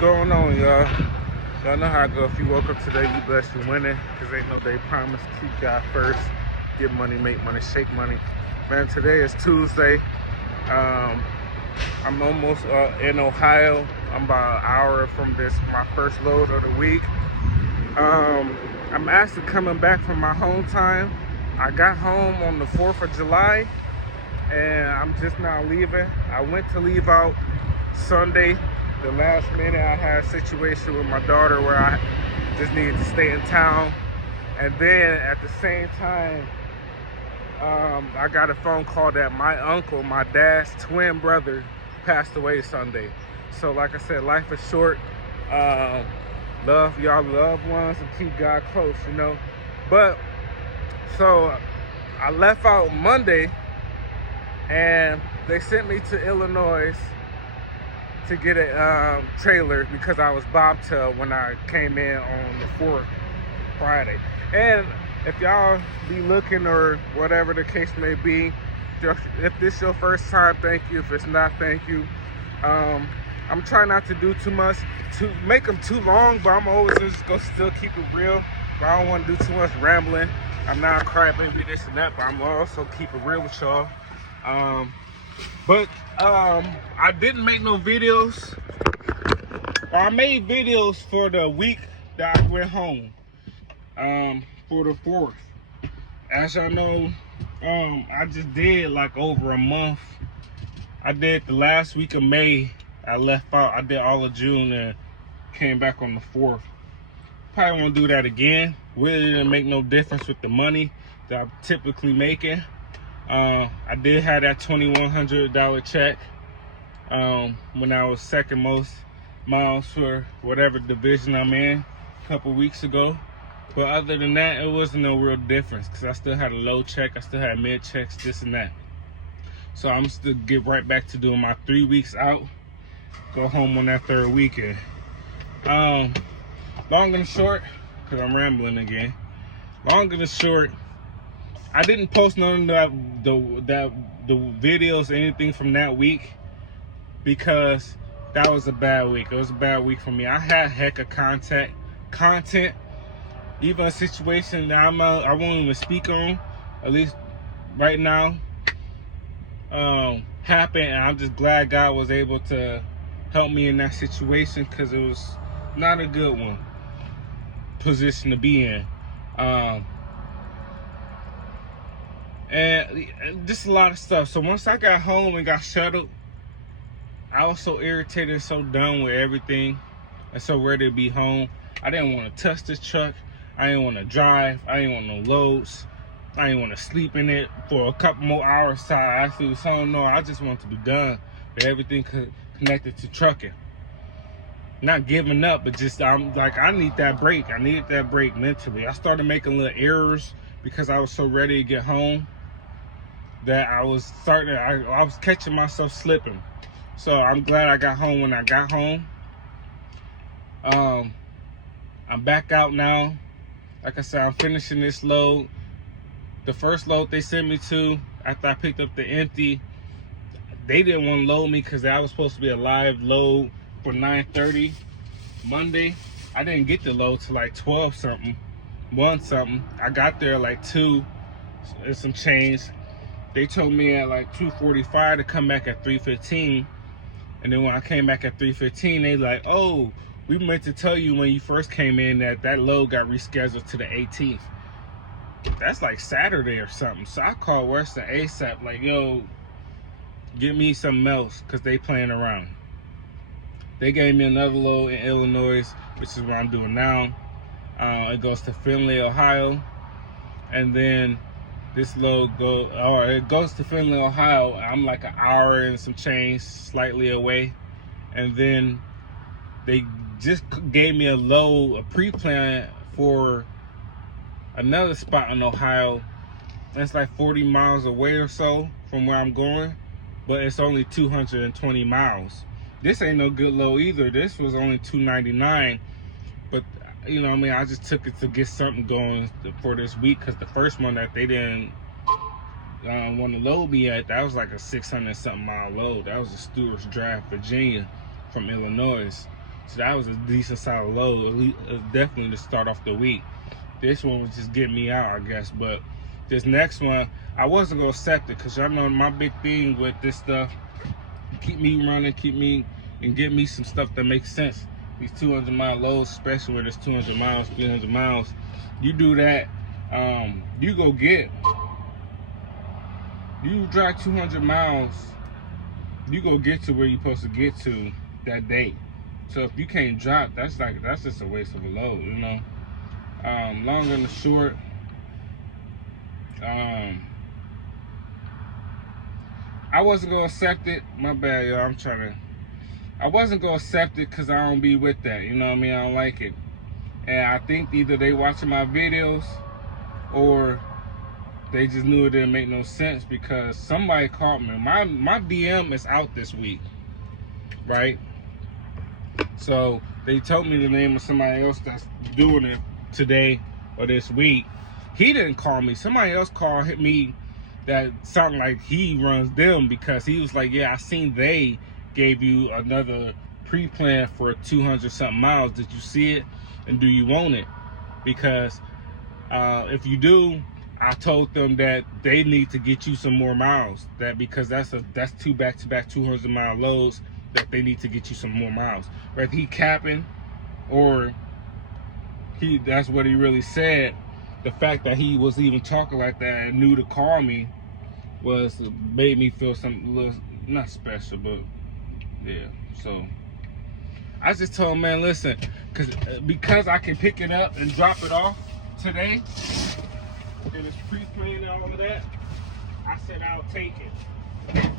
going on, y'all? Y'all know how I go. If you woke up today, you blessed, you winning. Cause ain't no day promise. Keep God first. Get money, make money, shake money. Man, today is Tuesday. I'm almost in Ohio. I'm about an hour from my first load of the week. I'm actually coming back from my home time. I got home on the 4th of July, and I'm just now leaving. I went to leave out Sunday. The last minute I had a situation with my daughter where I just needed to stay in town. And then at the same time, I got a phone call that my uncle, my dad's twin brother, passed away Sunday. So like I said, life is short. Love y'all loved ones and keep God close, you know. But so I left out Monday and they sent me to Illinois to get a trailer because I was bobtailed when I came in on the 4th Friday. And if y'all be looking or whatever the case may be, if this your first time, thank you. If it's not, thank you. I'm trying not to do too much to make them too long, but I'm always just gonna still keep it real. But I don't want to do too much rambling. I'm not a crybaby, this and that, but I'm also keep it real with y'all. I didn't make no videos. I made videos for the week that I went home. For the 4th. As y'all know, I just did like over a month. I did the last week of May. I left out. I did all of June and came back on the 4th. Probably won't do that again. Really didn't make no difference with the money that I'm typically making. I did have that $2,100 check when I was second most miles for whatever division I'm in a couple weeks ago. But other than that, it wasn't no real difference because I still had a low check. I still had mid checks, this and that. So I'm still get right back to doing my 3 weeks out. Go home on that third weekend. Long and short, because I'm rambling again. Long and short, I didn't post none of the videos or anything from that week because that was a bad week. It was a bad week for me. I had heck of content. Even a situation that I won't even speak on, at least right now, happened, and I'm just glad God was able to help me in that situation because it was not a good position to be in. And just a lot of stuff. So once I got home and got shuttled, I was so irritated and so done with everything and so ready to be home. I didn't want to touch this truck. I didn't want to drive. I didn't want no loads. I didn't want to sleep in it for a couple more hours till I actually was home. No, I just want to be done with everything connected to trucking. Not giving up, but just I'm like, I need that break. I needed that break mentally. I started making little errors because I was so ready to get home that I was catching myself slipping. So I'm glad I got home when I got home. I'm back out now. Like I said, I'm finishing this load. The first load they sent me to, after I picked up the empty, they didn't want to load me because that was supposed to be a live load for 9:30 Monday. I didn't get the load till like 12 something, 1 something. I got there like 2 and some change. They told me at like 2:45 to come back at 3:15. And then when I came back at 3:15, they like, oh, we meant to tell you when you first came in that load got rescheduled to the 18th. That's like Saturday or something. So I called Western ASAP, like, yo, get me something else, because they playing around. They gave me another load in Illinois, which is what I'm doing now. It goes to Findlay, Ohio. And then this load goes to Findlay, Ohio. I'm like an hour and some change slightly away. And then they just gave me a pre-plan for another spot in Ohio. That's like 40 miles away or so from where I'm going, but it's only 220 miles. This ain't no good load either. This was only $299, but you know what I mean, I just took it to get something going for this week because the first one that they didn't want to load me at, that was like a 600 something mile load. That was a Stewart's Draft, Virginia from Illinois. So that was a decent solid load, at least, definitely to start off the week. This one was just getting me out, I guess. But this next one, I wasn't gonna accept it because y'all know my big thing with this stuff, keep me running, and get me some stuff that makes sense. These 200-mile loads, especially when it's 200 miles, 300 miles, you do that, you drive 200 miles, you go get to where you're supposed to get to that day. So if you can't drop, that's just a waste of a load, you know. Long and the short, I wasn't gonna accept it. My bad, y'all. I wasn't gonna accept it because I don't be with that. You know what I mean? I don't like it. And I think either they watching my videos or they just knew it didn't make no sense because somebody called me. My DM is out this week, right? So they told me the name of somebody else that's doing it today or this week. He didn't call me. Somebody else hit me that sounded like he runs them because he was like, yeah, I seen they gave you another pre-plan for 200 something miles. Did you see it? And do you want it? Because if you do, I told them that they need to get you some more miles. Because that's two back-to-back 200-mile loads that they need to get you some more miles. Whether he capping or that's what he really said. The fact that he was even talking like that and knew to call me made me feel something little, not special, but yeah. So I just told him, man, listen, because I can pick it up and drop it off today, and it's pre-planned and all of that, I said I'll take it. I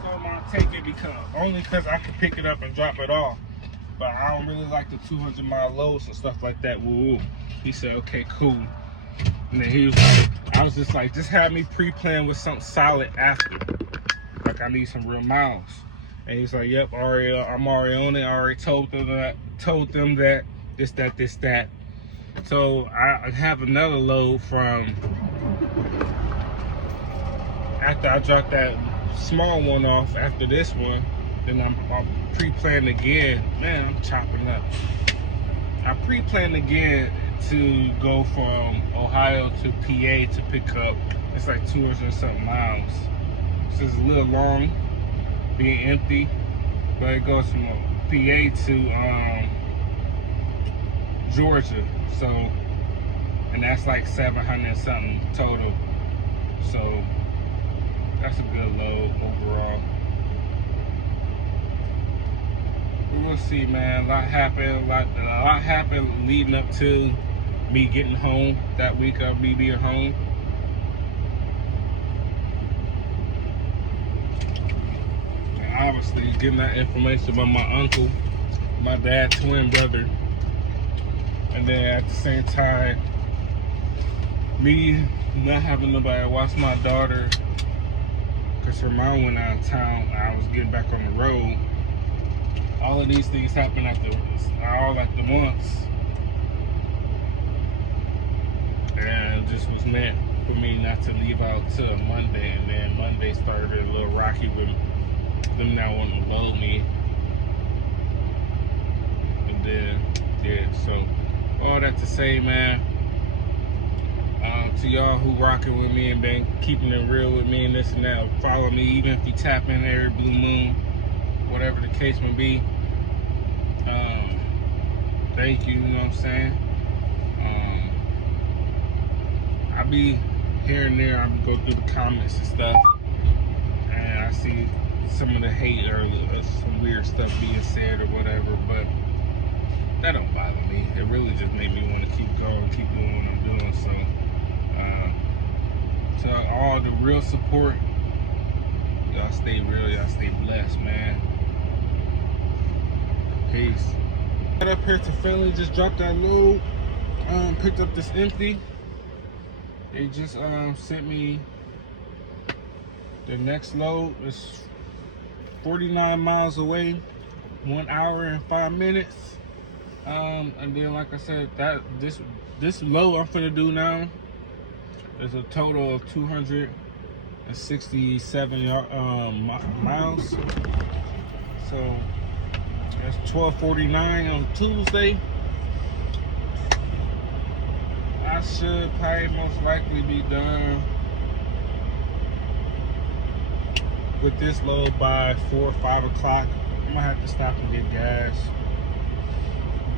told him I'll take it only because I can pick it up and drop it off. But I don't really like the 200-mile loads and stuff like that. Woo-woo. He said, okay, cool. And then he was like, I was just like, just have me pre-plan with something solid after. Like I need some real miles. And he's like, yep, I'm already on it. I already told them that, this, that. So I have another load from after I dropped that small one off after this one. Then I'm pre-planned again. Man, I'm chopping up. I pre-planned again to go from Ohio to PA to pick up. It's like 200 and something miles. So it's a little long, being empty, but it goes from PA to Georgia. So, and that's like 700 and something total. So that's a good load overall. We'll see, man. A lot happened leading up to me getting home that week of me being home. And obviously getting that information about my uncle, my dad's twin brother. And then at the same time, me not having nobody watch my daughter because her mom went out of town and I was getting back on the road. All of these things happen all at the once. And it just was meant for me not to leave out till Monday. And then Monday started a little rocky with them not wanting to load me. And then, yeah, so all that to say, man, to y'all who rocking with me and been keeping it real with me and this and that, follow me even if you tap in every blue moon, whatever the case may be. Thank you, you know what I'm saying? I be here and there, I go through the comments and stuff, and I see some of the hate or some weird stuff being said or whatever, but that don't bother me. It really just made me want to keep going, keep doing what I'm doing. So, to all the real support, y'all stay real, y'all stay blessed, man. Peace. Got up here to Finley, just dropped that load, picked up this empty. They just sent me the next load. It's 49 miles away, 1 hour and 5 minutes. And then, like I said, this load I'm finna do now is a total of 267 miles. So It's 12:49 on Tuesday. I should probably most likely be done with this load by 4 or 5 o'clock. I'm gonna have to stop and get gas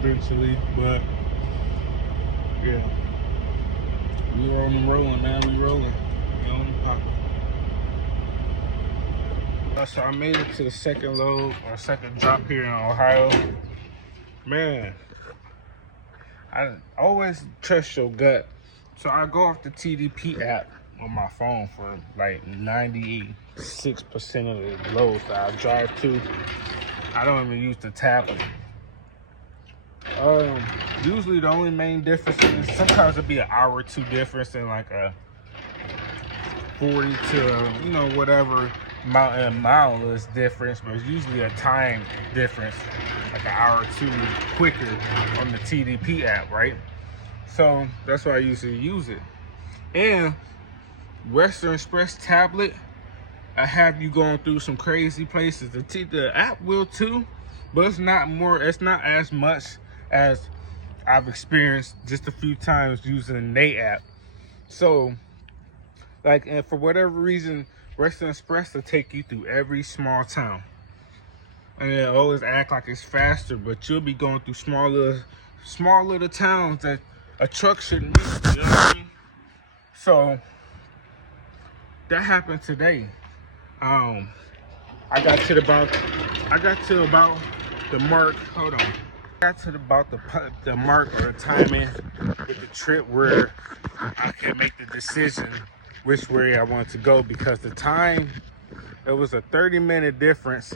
eventually, but yeah, we rolling, man. We rolling. We on the pocket. So I made it to the second load or second drop here in Ohio. Man, I always trust your gut. So I go off the TDP app on my phone for like 96% of the loads that I drive to. I don't even use the tablet. Usually the only main difference is sometimes it'll be an hour or two difference in like a 40 to, whatever mile is difference, but it's usually a time difference, like an hour or two quicker on the TDP app, right? So that's why I usually use it. And Western Express tablet, I have you going through some crazy places. The app will too, but it's not as much as I've experienced just a few times using the Nate app. So, and for whatever reason, Western Express will take you through every small town. And they always act like it's faster, but you'll be going through small little towns that a truck shouldn't be. You know what I mean? So, that happened today. I got to about the mark. Hold on. I got to about the mark or the timing with the trip where I can make the decision which way I want to go, because the time, it was a 30-minute difference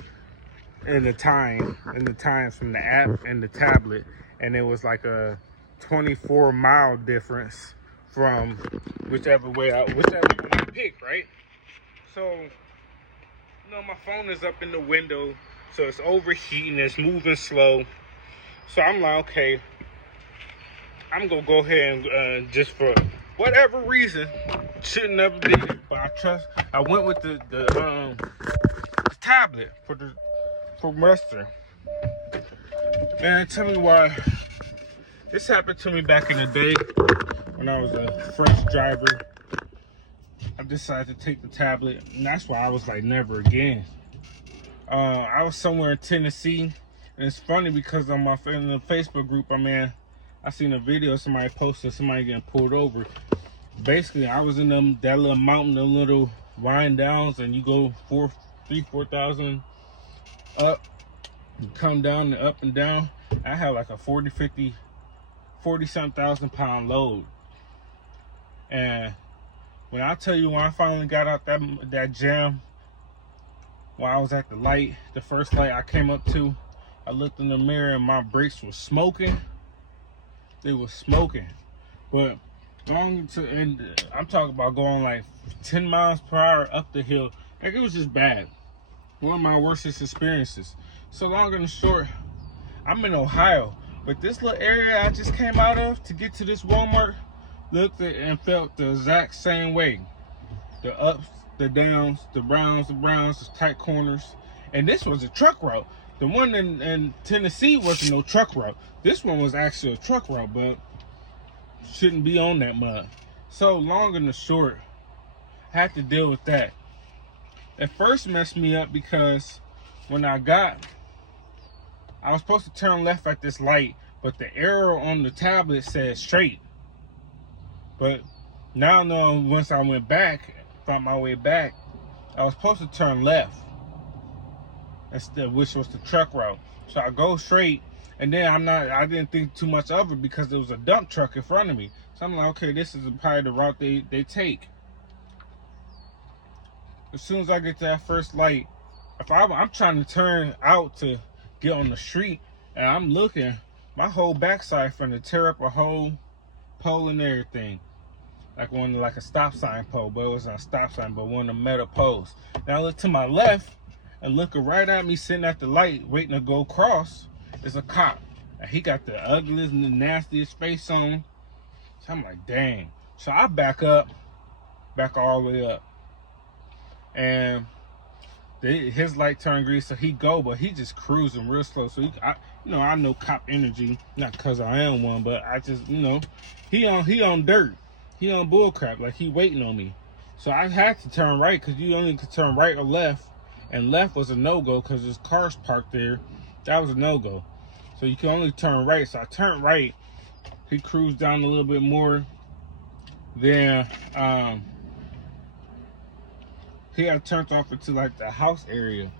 in the times from the app and the tablet, and it was like a 24-mile difference from whichever one I picked, right? So, my phone is up in the window, so it's overheating, it's moving slow. So I'm like, okay, I'm gonna go ahead and just for whatever reason, shouldn't never did it, but I went with the tablet for Western. Man, tell me why. This happened to me back in the day when I was a French driver. I decided to take the tablet, and that's why I was like, never again. I was somewhere in Tennessee, and it's funny because on in the Facebook group I'm in, I seen a video somebody posted, somebody getting pulled over. Basically, I was in that little mountain, the little wind downs, and you go 4,000 up, you come down and up and down. I had like a 40-something thousand pound load, and when I tell you, when I finally got out that jam, when I was at the light, the first light I came up to, I looked in the mirror and my brakes were smoking. They were smoking. But and I'm talking about going like 10 miles per hour up the hill. Like, it was just bad. One of my worst experiences. So long and short, I'm in Ohio, but this little area I just came out of to get to this Walmart looked at and felt the exact same way. The ups, the downs, the browns, the tight corners. And this was a truck route. The one in Tennessee wasn't no truck route. This one was actually a truck route, but shouldn't be on that mud. So long and the short, I had to deal with that. At first messed me up because when I was supposed to turn left at this light, but the arrow on the tablet said straight. But now, once I went back, found my way back, I was supposed to turn left, which was the truck route. So I go straight, and then I didn't think too much of it because there was a dump truck in front of me. So I'm like, okay, this is probably the route they take. As soon as I get to that first light, I'm trying to turn out to get on the street, and I'm looking, my whole backside finna tear up a whole pole and everything. Like a stop sign pole, but it wasn't a stop sign, but one of the metal poles. Now I look to my left, and looking right at me, sitting at the light, waiting to go across, is a cop. And he got the ugliest and the nastiest face on. So I'm like, dang. So I back all the way up. And his light turned green, so he go, but he just cruising real slow. So I know cop energy, not cause I am one, but I just, he on dirt, he on bull crap, like he waiting on me. So I had to turn right, cause you only could turn right or left, and left was a no-go, cause there's cars parked there. That was a no-go. So you can only turn right. So I turned right. He cruised down a little bit more. Then he had turned off into like the house area.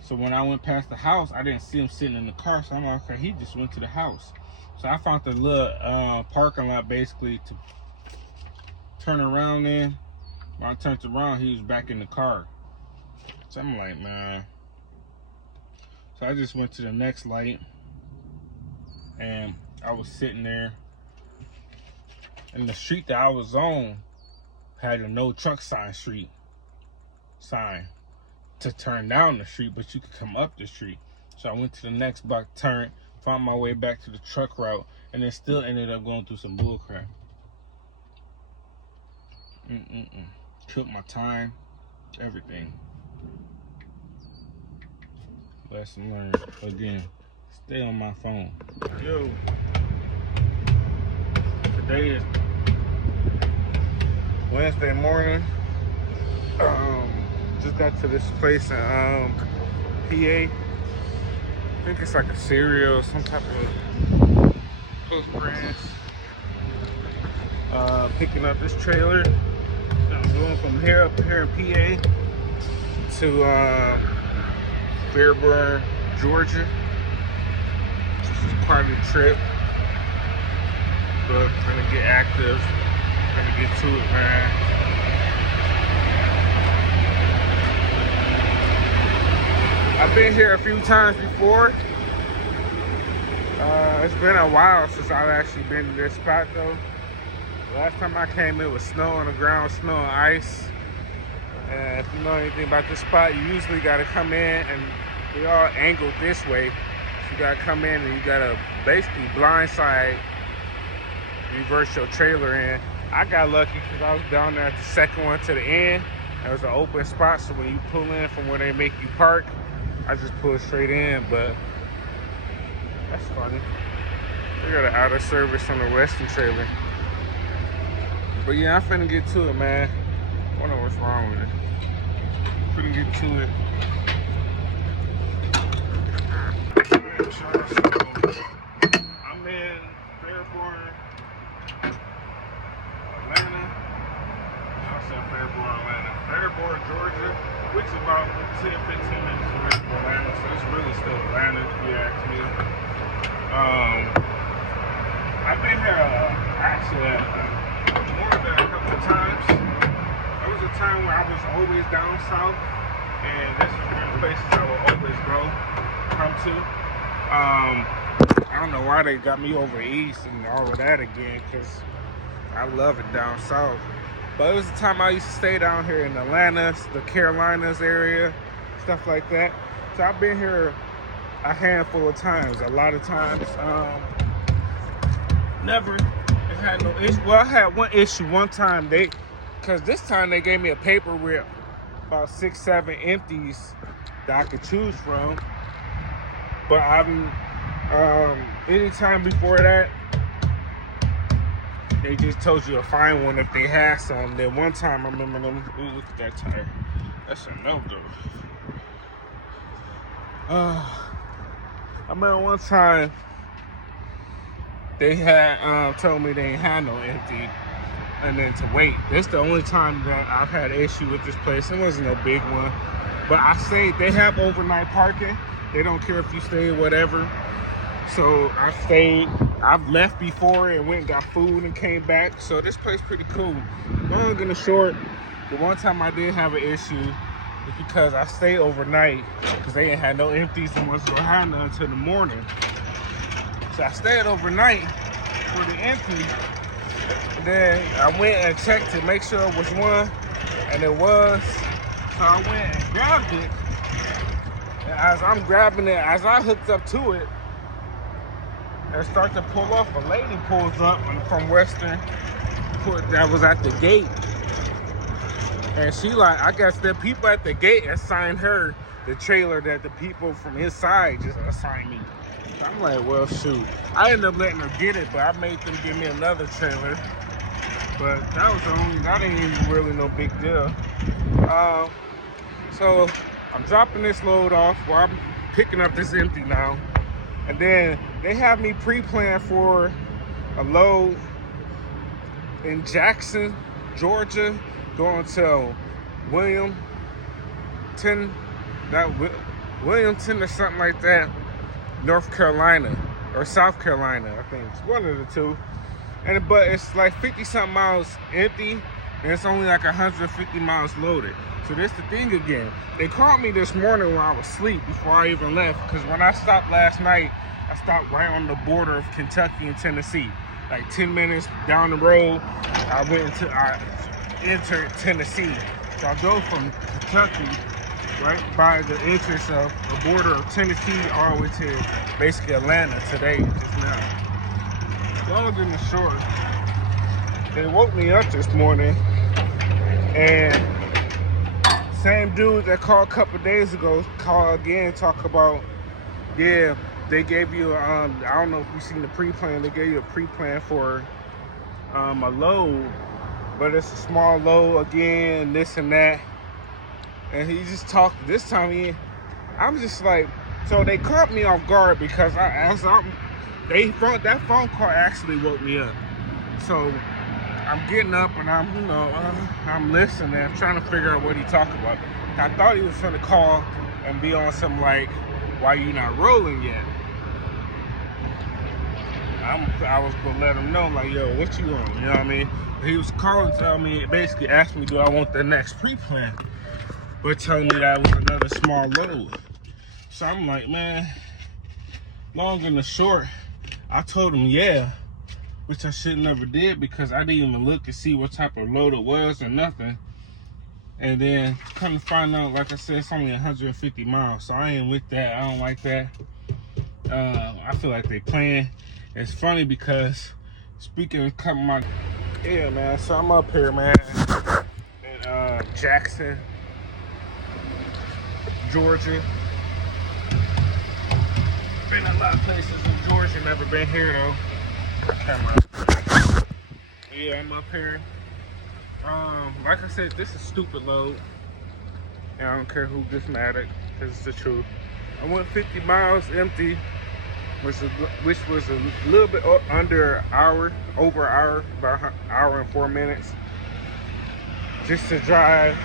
So when I went past the house, I didn't see him sitting in the car. So I'm like, okay, he just went to the house. So I found the little parking lot basically to turn around in. When I turned around, he was back in the car. So I'm like, man. So I just went to the next light, and I was sitting there. And the street that I was on had a no truck sign to turn down the street, but you could come up the street. So I went to the next block, turned, found my way back to the truck route, and then still ended up going through some bull crap. Took my time, everything. Lesson learned. Again, stay on my phone. Yo, today is Wednesday morning. Just got to this place in PA. I think it's like a cereal, some type of Post Brands. Picking up this trailer. I'm going from here up here in PA to Fairburn, Georgia. This is quite a trip, but I'm gonna get active. I'm gonna get to it, man. I've been here a few times before. It's been a while since I've actually been to this spot though. Last time I came, it was snow on the ground, snow and ice. And if you know anything about this spot, you usually gotta come in, and we all angled this way. So you gotta come in and you gotta basically blindside, reverse your trailer in. I got lucky because I was down there at the second one to the end. There was an open spot, so when you pull in from where they make you park, I just pulled straight in, but that's funny. We got an out of service on the Western trailer. But yeah, I'm finna get to it, man. I wonder what's wrong with it. Finna get to it. I'm in Fairborn, Atlanta. I said Fairborn, Atlanta. Fairborn, Georgia, which is about 10-15 minutes away from Atlanta, so it's really still Atlanta, if you ask me. I've been here actually more than a couple of times. There was a time where I was always down south, and this is one of the places I will always come to. I don't know why they got me over east and all of that again, because I love it down south. But it was the time I used to stay down here in Atlanta, the Carolinas area, stuff like that. So I've been here a handful of times, a lot of times. Never had no issue. Well, I had one issue one time. Because this time they gave me a paper with about 6-7 empties that I could choose from. But anytime before that, they just told you to find one if they had some. Then one time I remember them. Ooh, look at that tire. That's a no-go. I remember one time they had told me they ain't had no empty, and then to wait. This the only time that I've had an issue with this place. It wasn't no big one, but I stayed. They have overnight parking. They don't care if you stay or whatever. So I stayed. I've left before and went and got food and came back. So this place pretty cool. Long and short, the one time I did have an issue is because I stayed overnight because they ain't had no empties and wasn't gonna have none until the morning. So I stayed overnight for the empty. Then I went and checked to make sure it was one, and it was. So I went and grabbed it. And as I'm grabbing it, as I hooked up to it, and start to pull off, a lady pulls up from Western that was at the gate. And she like, I guess the people at the gate assigned her the trailer that the people from his side just assigned me. So I'm like, well, shoot. I ended up letting her get it, but I made them give me another trailer. But that ain't even really no big deal. So I'm dropping this load off while I'm picking up this empty now. And then they have me pre-planned for a load in Jackson, Georgia, going to Wilmington or something like that, North Carolina or South Carolina, I think it's one of the two. But it's like 50-something miles empty, and it's only like 150 miles loaded. So that's the thing again. They called me this morning when I was asleep before I even left, because when I stopped last night, I stopped right on the border of Kentucky and Tennessee. Like 10 minutes down the road, I entered Tennessee. So I go from Kentucky, right by the entrance of the border of Tennessee, all the way to basically Atlanta today, just now. Long and short, they woke me up this morning, and same dude that called a couple days ago called again, talk about, yeah, they gave you, I don't know if you've seen the pre-plan, they gave you a pre-plan for a load, but it's a small load again, this and that. And he just talked, this time I'm just like, so they caught me off guard because that phone call actually woke me up. So I'm getting up and I'm listening, I'm trying to figure out what he talking about. I thought he was trying to call and be on some like, why you not rolling yet? I was gonna let him know, like, yo, what you on? You know what I mean? He was calling, telling me, basically asked me, do I want the next pre-plan? But telling me that was another small load. So I'm like, man, long and the short, I told him, yeah, which I should never did because I didn't even look to see what type of load it was or nothing. And then come to find out, like I said, it's only 150 miles, so I ain't with that. I don't like that. I feel like they playing. It's funny because speaking of coming my, yeah, man. So I'm up here, man, in Jackson, Georgia. Been a lot of places in Georgia, never been here though. Yeah, I'm up here. Like I said, this is stupid load, and I don't care who gets mad at, because it's the truth. I went 50 miles empty, which was a little bit under an hour, over an hour, about an hour and 4 minutes, just to drive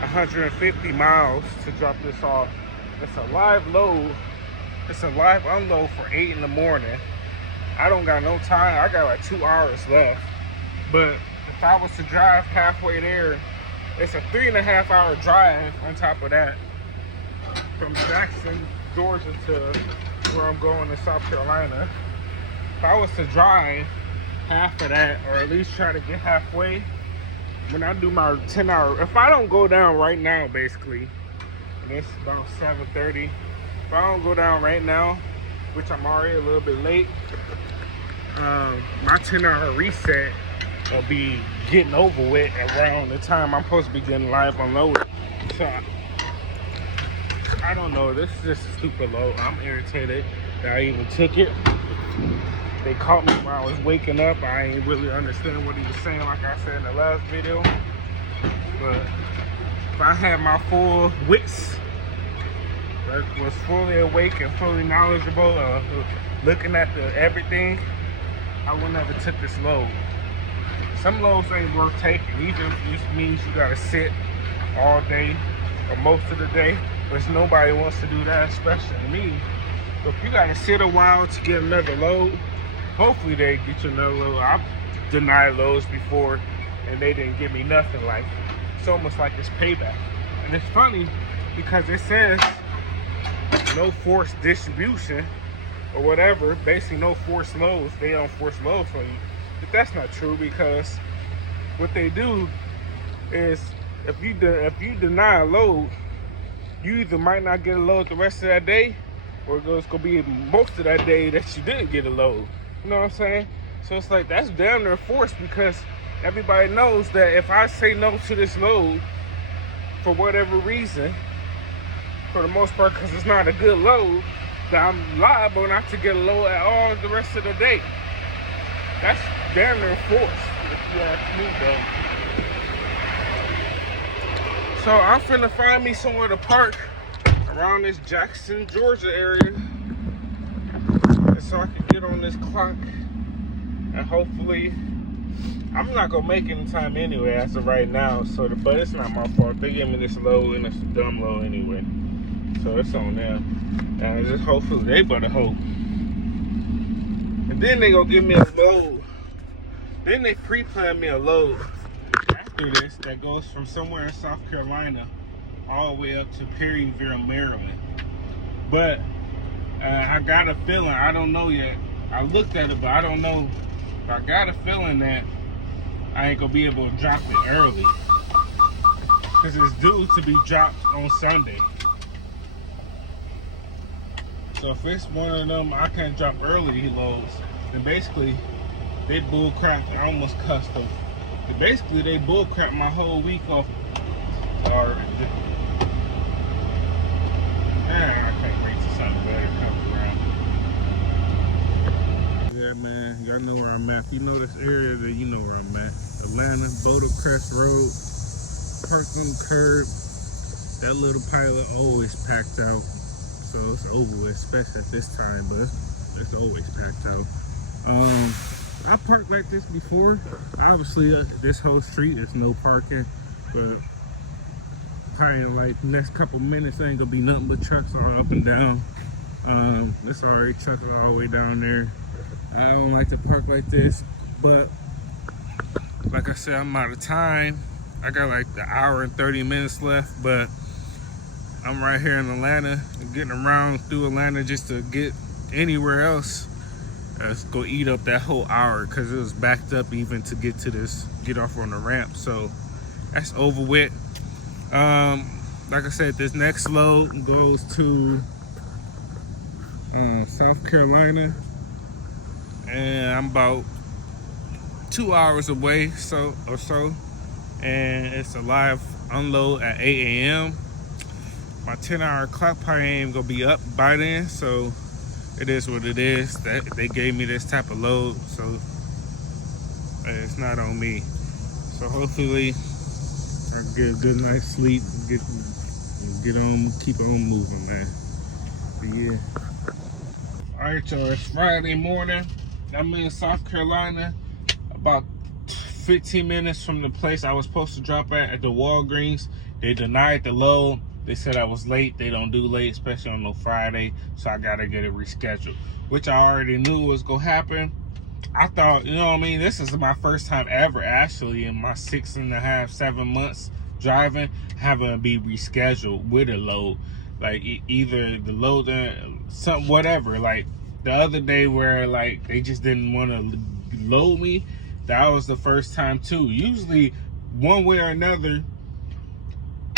150 miles to drop this off. It's a live load. It's a live unload for 8 in the morning. I don't got no time. I got like 2 hours left. But if I was to drive halfway there, it's a 3.5 hour drive on top of that, from Jackson, Georgia to where I'm going to South Carolina. If I was to drive half of that, or at least try to get halfway, when I do my 10 hour, if I don't go down right now, basically, and it's about 7:30, if I don't go down right now, which I'm already a little bit late, my 10 hour reset will be getting over with around the time I'm supposed to be getting live unloaded. So I don't know, this is just a stupid load. I'm irritated that I even took it. They caught me while I was waking up. I ain't really understand what he was saying, like I said in the last video. But if I had my full wits, that was fully awake and fully knowledgeable, looking at everything, I would never took this load. Some loads ain't worth taking, even if it means you gotta sit all day or most of the day, which nobody wants to do that, especially me. So if you gotta sit a while to get another load, hopefully they get you another load. I've denied loads before and they didn't give me nothing. Like, it's almost like it's payback. And it's funny because it says no forced distribution or whatever, basically no forced loads. They don't force loads for you. But that's not true, because what they do is if you deny a load, you either might not get a load the rest of that day, or it's gonna be most of that day that you didn't get a load. You know what I'm saying? So it's like, that's damn near forced, because everybody knows that if I say no to this load for whatever reason, for the most part, because it's not a good load, that I'm liable not to get a load at all the rest of the day. That's damn near forced, if you ask me, though. So I'm finna find me somewhere to park around this Jackson, Georgia area, and so I can get on this clock, and hopefully, I'm not gonna make it in time anyway as of right now. So, but it's not my fault. They gave me this load, and it's a dumb load anyway. So it's on them. And just hopefully they better hope. And then they gonna give me a load. Then they pre-plan me a load after this that goes from somewhere in South Carolina all the way up to Perryville, Maryland. But I got a feeling, I don't know yet. I looked at it, but I don't know. But I got a feeling that I ain't gonna be able to drop it early, because it's due to be dropped on Sunday. So if it's one of them I can't drop early loads, then basically they bullcrap. I almost cussed them. Basically they bullcrap my whole week off. Or I can't wait till something better comes around. Yeah, man, y'all know where I'm at. If you know this area, then you know where I'm at. Atlanta, Boulder Crest Road, parked on the curb. That little pilot always packed out. So it's over with, especially at this time, but it's always packed out. I parked like this before. Obviously, this whole street is no parking, but probably in like next couple minutes, ain't gonna be nothing but trucks all up and down. It's already trucks all the way down there. I don't like to park like this, but like I said, I'm out of time. I got like an hour and 30 minutes left, but I'm right here in Atlanta, getting around through Atlanta just to get anywhere else. Let's go eat up that whole hour, because it was backed up even to get to this, get off on the ramp. So that's over with. Like I said, this next load goes to South Carolina, and I'm about 2 hours away or so, and it's a live unload at 8 a.m. My 10-hour clock probably ain't gonna be up by then, so it is what it is. That they gave me this type of load, so it's not on me. So hopefully I get a good night's sleep, get on, keep on moving, man. But yeah. All right, y'all. It's Friday morning. I'm in South Carolina, about 15 minutes from the place I was supposed to drop at the Walgreens. They denied the load. They said I was late. They don't do late, especially on no Friday. So I got to get it rescheduled, which I already knew was going to happen. I thought, you know what I mean? This is my first time ever, actually, in my 6.5, 7 months driving, having to be rescheduled with a load. Like either the load, some whatever. Like the other day where like they just didn't want to load me. That was the first time too. Usually, one way or another,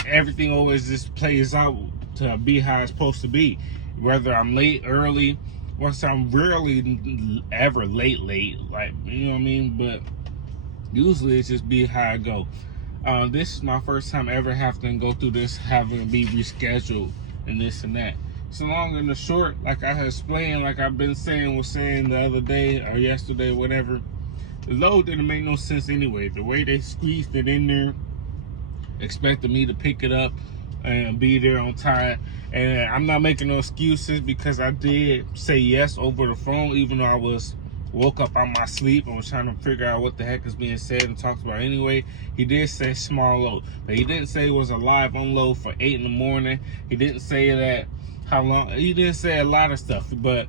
everything always just plays out to be how it's supposed to be. Whether I'm late, early, once I'm rarely ever late, like, you know what I mean? But usually it's just be how I go. This is my first time ever having to go through this, having to be rescheduled and this and that. So long and the short, like I had explained, like I've been saying the other day or yesterday, whatever, the load didn't make no sense anyway. The way they squeezed it in there, expected me to pick it up and be there on time. And I'm not making no excuses, because I did say yes over the phone, even though I woke up out my sleep and was trying to figure out what the heck is being said and talked about anyway. He did say small load, but he didn't say it was a live unload for 8 in the morning. He didn't say that how long. He didn't say a lot of stuff, but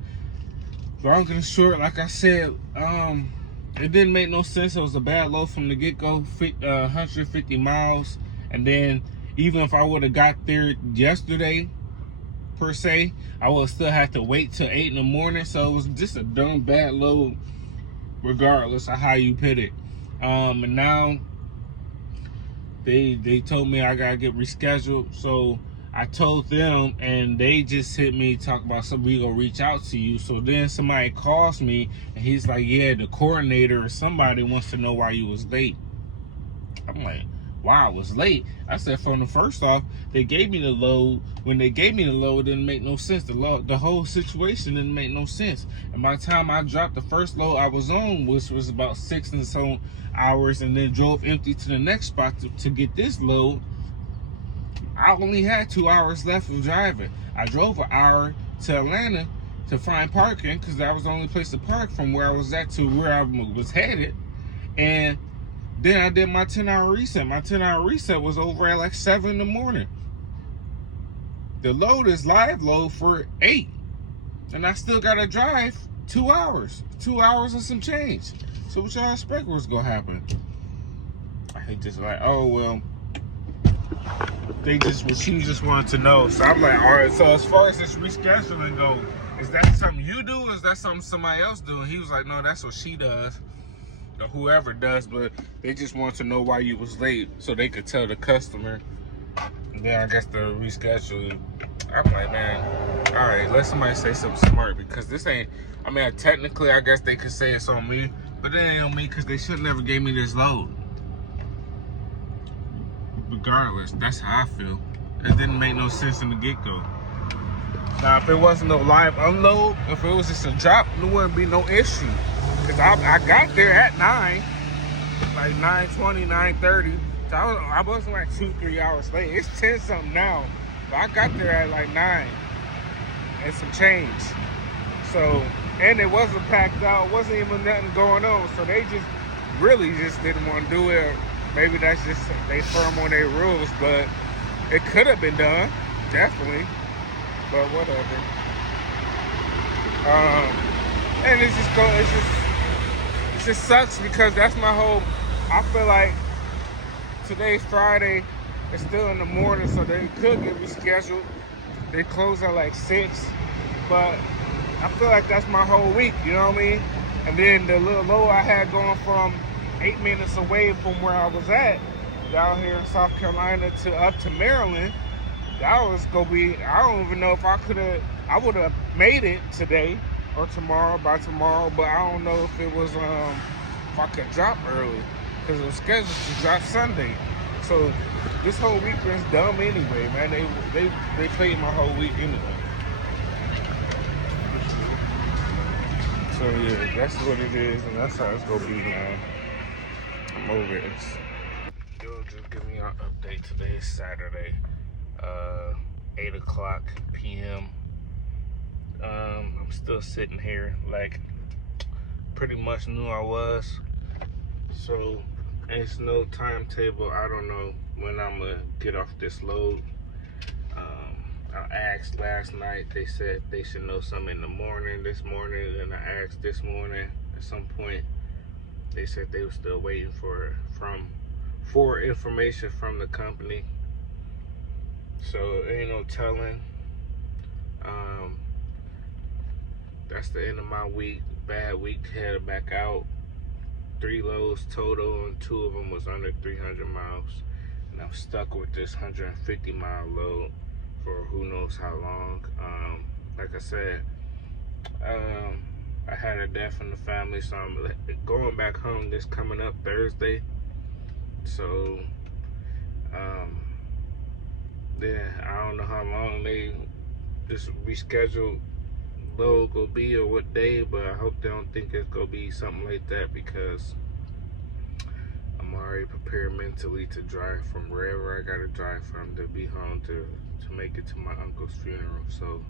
long and short, like I said, it didn't make no sense. It was a bad load from the get-go, 150 miles. And then even if I would have got there yesterday, per se, I would still have to wait till 8 in the morning. So it was just a dumb bad load, regardless of how you put it. And now they told me I gotta get rescheduled. So I told them, and they just hit me, talk about something, we gonna reach out to you. So then somebody calls me and he's like, yeah, the coordinator or somebody wants to know why you was late. I'm like, why I was late. I said from the first off, they gave me the load. When they gave me the load, it didn't make no sense. The whole situation didn't make no sense. And by the time I dropped the first load I was on, which was about 6 and so hours, and then drove empty to the next spot to get this load, I only had 2 hours left of driving. I drove an hour to Atlanta to find parking because that was the only place to park from where I was at to where I was headed. And then I did my 10-hour reset. My 10-hour reset was over at like 7 in the morning. The load is live load for 8. And I still got to drive 2 hours. 2 hours and some change. So what y'all expect was going to happen? I hate just like, oh, well, she just wanted to know. So I'm like, all right, so as far as this rescheduling goes, is that something you do or is that something somebody else do? And he was like, no, that's what she does. Or whoever does, but they just want to know why you was late so they could tell the customer. And then I guess the reschedule. I'm like, man, all right, let somebody say something smart because this ain't, I mean, technically I guess they could say it's on me, but it ain't on me because they should never gave me this load. Regardless, that's how I feel. It didn't make no sense in the get-go. Now, if it wasn't no live unload, if it was just a drop, there wouldn't be no issue. Because I got there at 9, like 9:20, 9:30. So I wasn't like 2-3 hours late. It's 10 something now. But I got there at like 9 and some change. So, and it wasn't packed out. Wasn't even nothing going on. So they just really just didn't want to do it. Maybe that's just they firm on their rules. But it could have been done. Definitely. But whatever. And it just sucks because that's my whole, I feel like today's Friday, it's still in the morning, so they could get rescheduled. They close at like 6, but I feel like that's my whole week, you know what I mean? And then the little load I had going from 8 minutes away from where I was at, down here in South Carolina to up to Maryland, that was gonna be, I don't even know if I would have made it today or by tomorrow, but I don't know if it was, if I could drop early, because it was scheduled to drop Sunday. So this whole weekend's dumb anyway, man. They played my whole week anyway. So yeah, that's what it is, and that's how it's gonna be, man. I'm over it. You'll just give me an update. Today is Saturday, 8:00 p.m. I'm still sitting here like pretty much knew I was. So it's no timetable. I don't know when I'm gonna get off this load. I asked last night. They said they should know something in the morning. This morning, and I asked this morning at some point. They said they were still waiting for information from the company. So ain't no telling. That's the end of my week. Bad week, headed back out. 3 loads total, and 2 of them was under 300 miles. And I'm stuck with this 150-mile load for who knows how long. Like I said, I had a death in the family, so I'm going back home this coming up Thursday. So, yeah, I don't know how long this rescheduled load gonna be or what day, but I hope they don't think it's gonna be something like that, because I'm already prepared mentally to drive from wherever I gotta drive from to be home to make it to my uncle's funeral. So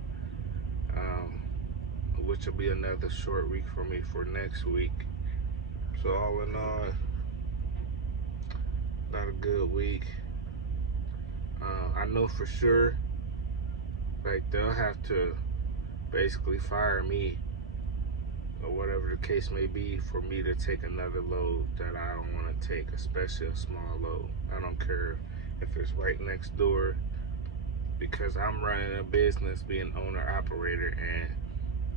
which will be another short week for me for next week. So all in all, not a good week. I know for sure, like, they'll have to basically fire me or whatever the case may be for me to take another load that I don't want to take, especially a small load. I don't care if it's right next door, because I'm running a business, being owner operator, and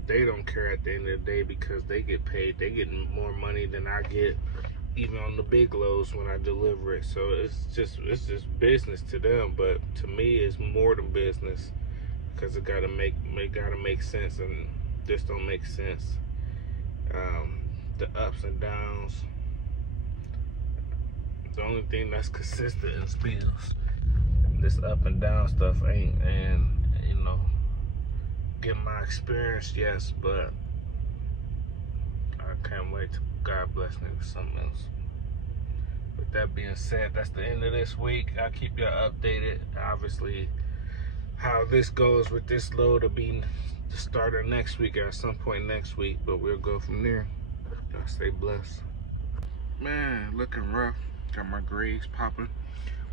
they don't care at the end of the day because they get paid. They get more money than I get, even on the big loads when I deliver it. So it's just business to them, but to me it's more than business, because it gotta make sense, and this don't make sense. The ups and downs, The only thing that's consistent is bills. This up and down stuff ain't, and you know, getting my experience, yes, but I can't wait till God bless me with something else. With that being said, that's the end of this week. I'll keep y'all updated. Obviously, how this goes with this load will be the start of next week, at some point next week, but we'll go from there. Y'all stay blessed. Man, looking rough. Got my grades popping.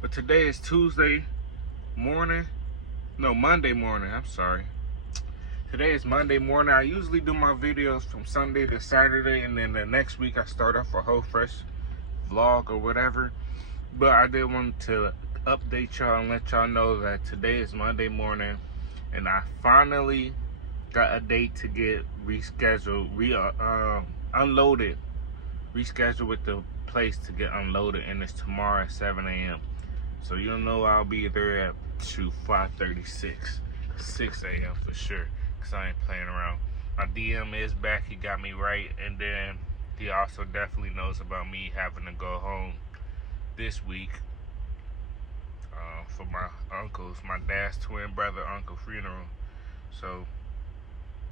But today is Tuesday morning. No, Monday morning. I'm sorry. Today is Monday morning. I usually do my videos from Sunday to Saturday, and then the next week I start off a whole fresh vlog or whatever. But I did want to update y'all and let y'all know that today is Monday morning, and I finally got a date to get rescheduled, unloaded, rescheduled with the place to get unloaded, and it's tomorrow at 7 a.m. So you'll know I'll be there at 5:36, 6 a.m. for sure, because I ain't playing around. My DM is back, he got me right, and then he also definitely knows about me having to go home this week for my uncle's, my dad's twin brother uncle funeral. So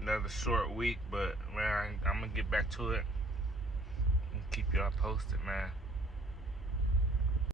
another short week, but man, I'm gonna get back to it and keep y'all posted, man.